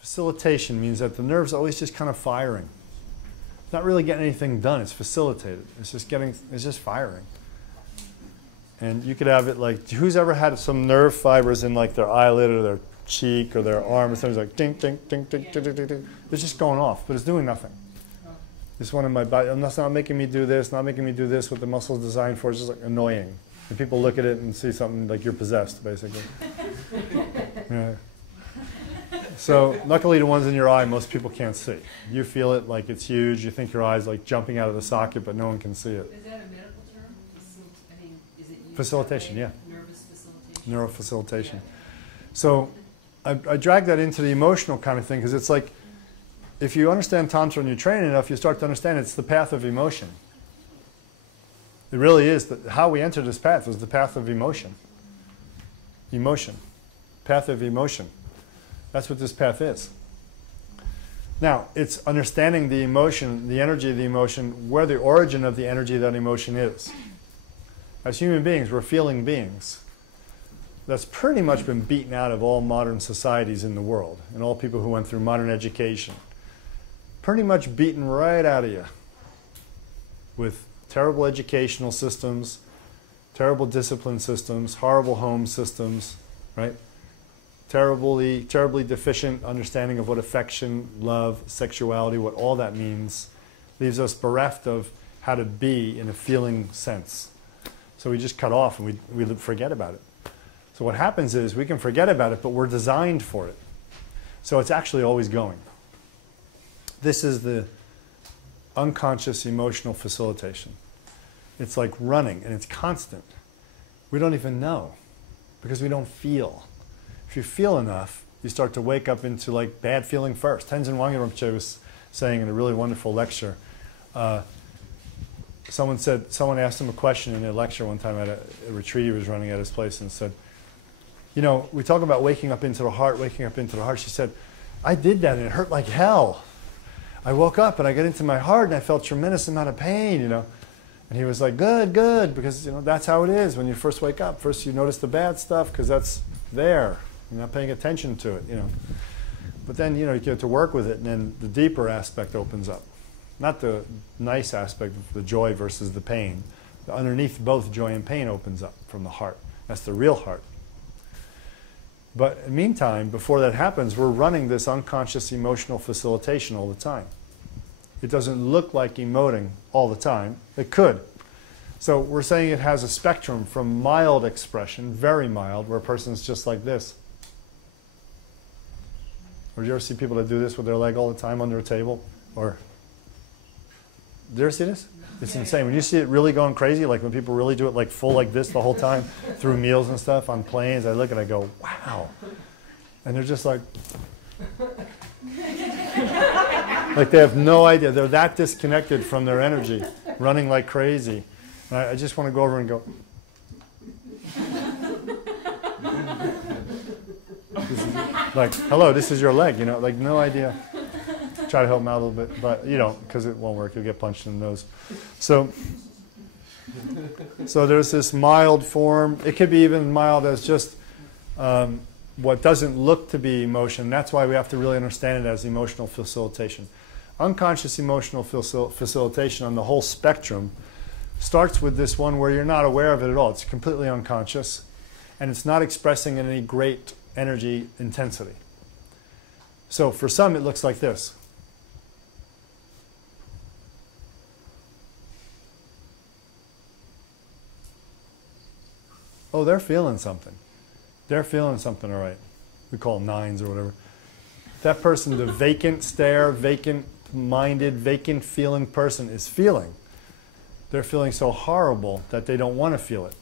Facilitation means that the nerve's always just kind of firing. It's not really getting anything done. It's facilitated. It's just firing. And you could have it like, who's ever had some nerve fibers in like their eyelid or their cheek or their arm or something like ding, ding, ding, ding, ding, ding, ding, ding. It's just going off, but it's doing nothing. It's one in my body. And that's not making me do this, not making me do this, what the muscle's designed for. It's just like annoying. And people look at it and see something like you're possessed, basically. Yeah. So luckily the ones in your eye most people can't see. You feel it like it's huge. You think your eye's like jumping out of the socket, but no one can see it. Is that a medical term? I mean, is it used Facilitation, yeah. Nervous facilitation? Neurofacilitation. Yeah. So I drag that into the emotional kind of thing because it's like if you understand Tantra and you train enough, you start to understand it's the path of emotion. It really is. How we enter this path is the path of emotion. Emotion. Path of emotion. That's what this path is. Now, it's understanding the emotion, the energy of the emotion, where the origin of the energy of that emotion is. As human beings, we're feeling beings. That's pretty much been beaten out of all modern societies in the world, and all people who went through modern education. Pretty much beaten right out of you with terrible educational systems, terrible discipline systems, horrible home systems, right? Terribly deficient understanding of what affection, love, sexuality, what all that means, leaves us bereft of how to be in a feeling sense. So we just cut off and we forget about it. So what happens is we can forget about it, but we're designed for it. So it's actually always going. This is the unconscious emotional facilitation. It's like running, and it's constant. We don't even know because we don't feel. If you feel enough, you start to wake up into like bad feeling first. Tenzin Wangyal Rinpoche was saying in a really wonderful lecture, someone asked him a question in a lecture one time at a retreat he was running at his place and said, you know, we talk about waking up into the heart, waking up into the heart. She said, I did that and it hurt like hell. I woke up and I got into my heart and I felt tremendous amount of pain, you know. And he was like, good, good, because you know that's how it is when you first wake up. First you notice the bad stuff because that's there. You're not paying attention to it, you know. But then, you know, you get to work with it, and then the deeper aspect opens up. Not the nice aspect of the joy versus the pain. Underneath both joy and pain opens up from the heart. That's the real heart. But in the meantime, before that happens, we're running this unconscious emotional facilitation all the time. It doesn't look like emoting all the time. It could. So we're saying it has a spectrum from mild expression, very mild, where a person's just like this. Or do you ever see people that do this with their leg all the time under a table? Or do you ever see this? It's insane. When you see it really going crazy, like when people really do it like full like this the whole time through meals and stuff on planes, I look and I go, wow. And they're just like they have no idea. They're that disconnected from their energy, running like crazy. And I just want to go over and go. Like, hello, this is your leg, you know, like no idea. Try to help them out a little bit, but you don't, because it won't work. You'll get punched in the nose. So there's this mild form. It could be even mild as just what doesn't look to be emotion. That's why we have to really understand it as emotional facilitation. Unconscious emotional facilitation on the whole spectrum starts with this one where you're not aware of it at all. It's completely unconscious, and it's not expressing in any great energy intensity. So for some, it looks like this. Oh, they're feeling something. They're feeling something, all right. We call them nines or whatever. That person, the vacant stare, vacant-minded, vacant-feeling person is feeling. They're feeling so horrible that they don't want to feel it.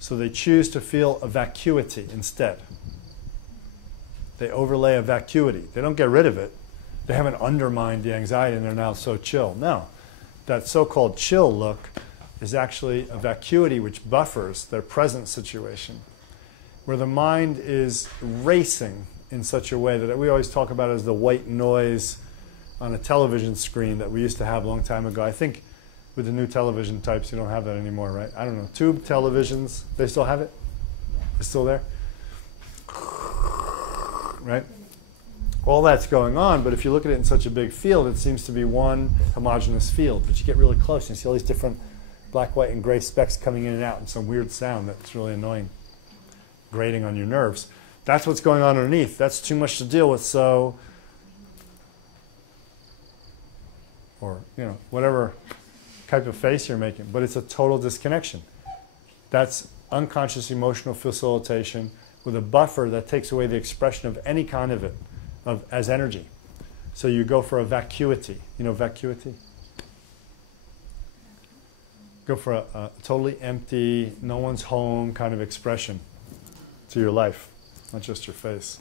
So they choose to feel a vacuity instead. They overlay a vacuity. They don't get rid of it. They haven't undermined the anxiety and they're now so chill. No. That so-called chill look is actually a vacuity which buffers their present situation, where the mind is racing in such a way that we always talk about as the white noise on a television screen that we used to have a long time ago. I think with the new television types, you don't have that anymore, right? I don't know. Tube televisions, they still have it? It's still there? Right? all that's going on, but if you look at it in such a big field, it seems to be one homogeneous field. But you get really close and you see all these different black, white, and gray specks coming in and out and some weird sound that's really annoying, grating on your nerves. That's what's going on underneath. That's too much to deal with, so, or, you know, whatever type of face you're making. But it's a total disconnection. That's unconscious emotional facilitation with a buffer that takes away the expression of any kind of it as energy. So you go for a vacuity. You know vacuity? Go for a totally empty, no one's home kind of expression to your life, not just your face.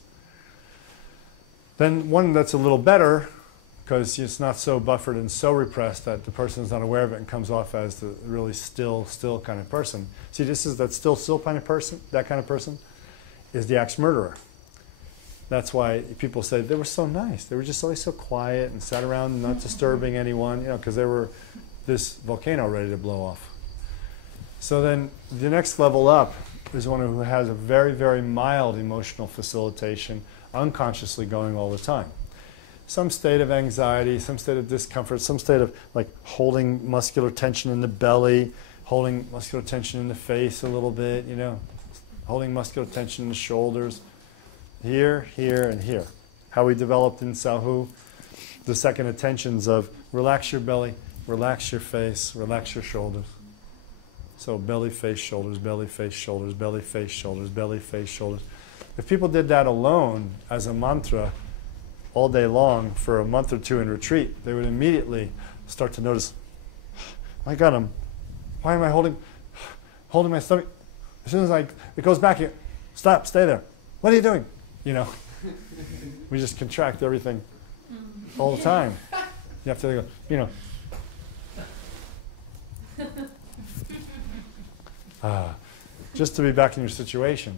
Then one that's a little better, because it's not so buffered and so repressed that the person is not aware of it and comes off as the really still kind of person. See, this is that still kind of person, that kind of person is the axe-murderer. That's why people say they were so nice. They were just always so quiet and sat around not disturbing anyone, you know, because they were this volcano ready to blow off. So then the next level up is one who has a very, very mild emotional facilitation, unconsciously going all the time. Some state of anxiety, some state of discomfort, some state of like holding muscular tension in the belly, holding muscular tension in the face a little bit, you know, holding muscular tension in the shoulders, here, here, and here. How we developed in Sahu, the second attentions of relax your belly, relax your face, relax your shoulders. So belly, face, shoulders, belly, face, shoulders, belly, face, shoulders, belly, face, shoulders. If people did that alone as a mantra all day long for a month or two in retreat, they would immediately start to notice, my God, why am I holding my stomach? As soon as it goes back here, stop, stay there. What are you doing? You know, we just contract everything all the time. You have to go, you know. Just to be back in your situation.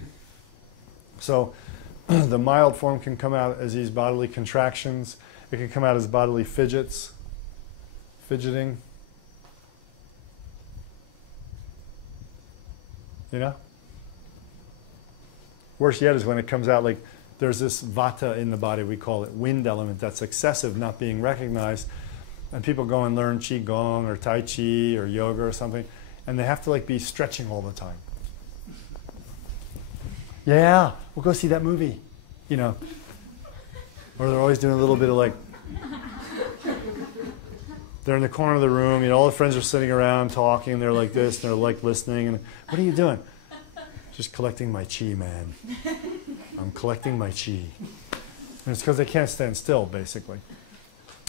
So the mild form can come out as these bodily contractions. It can come out as bodily fidgeting. You know? Worse yet is when it comes out like there's this vata in the body, we call it wind element, that's excessive, not being recognized. And people go and learn Qigong or Tai Chi or yoga or something, and they have to like be stretching all the time. Yeah, we'll go see that movie, you know. Or they're always doing a little bit of like, they're in the corner of the room, you know, all the friends are sitting around talking, they're like this, and they're like listening, and what are you doing? Just collecting my chi, man. I'm collecting my chi. And it's because they can't stand still, basically.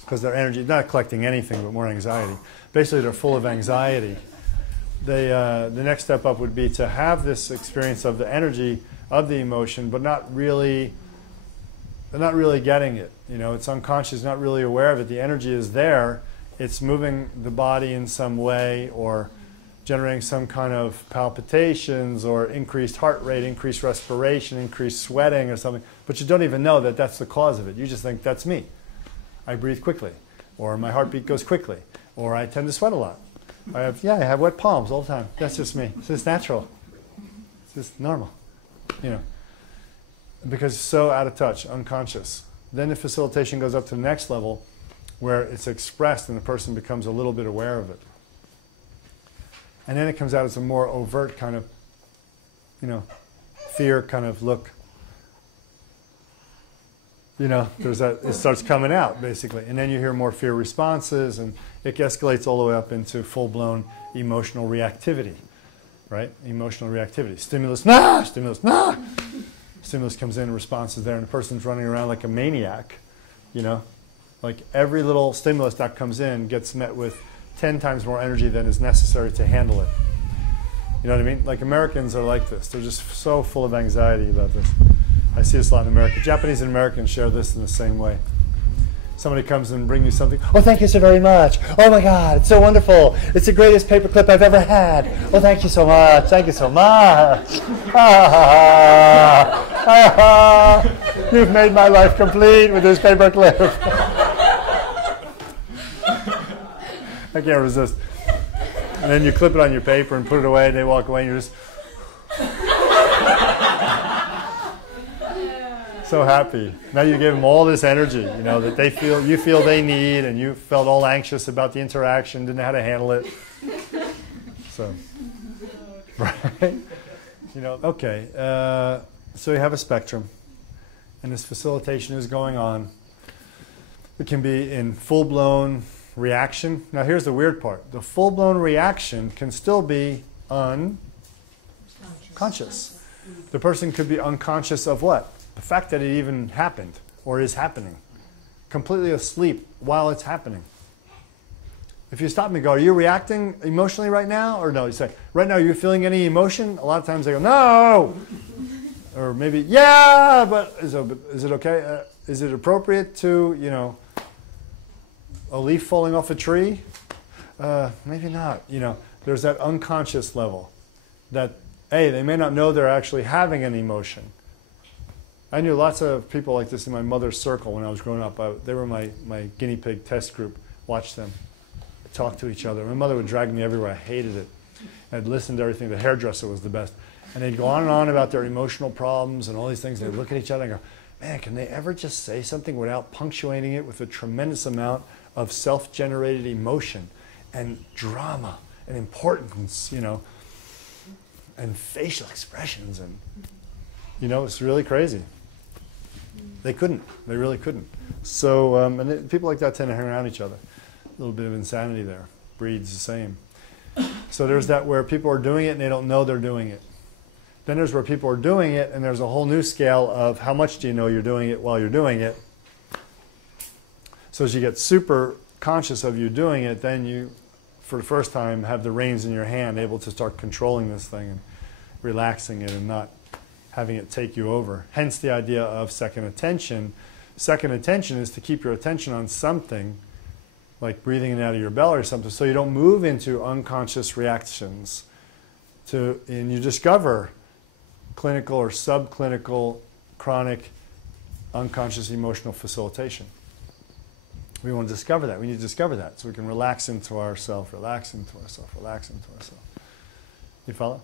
Because their energy, not collecting anything, but more anxiety. Basically, they're full of anxiety. The next step up would be to have this experience of the energy of the emotion, but not really getting it. You know, it's unconscious, not really aware of it. The energy is there. It's moving the body in some way, or generating some kind of palpitations, or increased heart rate, increased respiration, increased sweating, or something. But you don't even know that that's the cause of it. You just think, that's me. I breathe quickly, or my heartbeat goes quickly, or I tend to sweat a lot. I have wet palms all the time. That's just me. It's just natural. It's just normal, you know. Because it's so out of touch, unconscious. Then the facilitation goes up to the next level, where it's expressed and the person becomes a little bit aware of it. And then it comes out as a more overt kind of, you know, fear kind of look. You know, there's that, it starts coming out, basically. And then you hear more fear responses, and it escalates all the way up into full-blown emotional reactivity, right? Emotional reactivity. Stimulus, nah! Stimulus, nah! Stimulus comes in, response is there, and the person's running around like a maniac, you know? Like every little stimulus that comes in gets met with 10 times more energy than is necessary to handle it. You know what I mean? Like Americans are like this. They're just so full of anxiety about this. I see this a lot in America. Japanese and Americans share this in the same way. Somebody comes and brings you something. Oh, thank you so very much. Oh my God, it's so wonderful. It's the greatest paperclip I've ever had. Oh, thank you so much. Thank you so much. You've made my life complete with this paperclip. I can't resist. And then you clip it on your paper and put it away, and they walk away, and you're just... So happy. Now you give them all this energy, you know, that you feel they need, and you felt all anxious about the interaction, didn't know how to handle it. So, right? You know, okay. So you have a spectrum, and this facilitation is going on. It can be in full-blown reaction. Now here's the weird part. The full-blown reaction can still be unconscious. The person could be unconscious of what? The fact that it even happened or is happening. Completely asleep while it's happening. If you stop me and go, are you reacting emotionally right now? Or no, you say, right now, are you feeling any emotion? A lot of times they go, no! Or maybe, yeah, but is it okay? Is it appropriate to, you know, a leaf falling off a tree? Maybe not. You know, there's that unconscious level that, hey, they may not know they're actually having an emotion. I knew lots of people like this in my mother's circle when I was growing up. They were my guinea pig test group. Watched them talk to each other. My mother would drag me everywhere. I hated it. I'd listen to everything. The hairdresser was the best. And they'd go on and on about their emotional problems and all these things. They'd look at each other and go, man, can they ever just say something without punctuating it with a tremendous amount of self-generated emotion and drama and importance, you know, and facial expressions, and, you know, it's really crazy. They couldn't. They really couldn't. So, people like that tend to hang around each other. A little bit of insanity there. Breeds the same. So there's that where people are doing it and they don't know they're doing it. Then there's where people are doing it and there's a whole new scale of how much do you know you're doing it while you're doing it. So as you get super conscious of you doing it, then you, for the first time, have the reins in your hand, able to start controlling this thing and relaxing it and not having it take you over. Hence the idea of second attention. Second attention is to keep your attention on something, like breathing in and out of your belly or something, so you don't move into unconscious reactions. And you discover clinical or subclinical chronic unconscious emotional facilitation. We want to discover that. We need to discover that so we can relax into ourselves, relax into ourselves, relax into ourselves. You follow?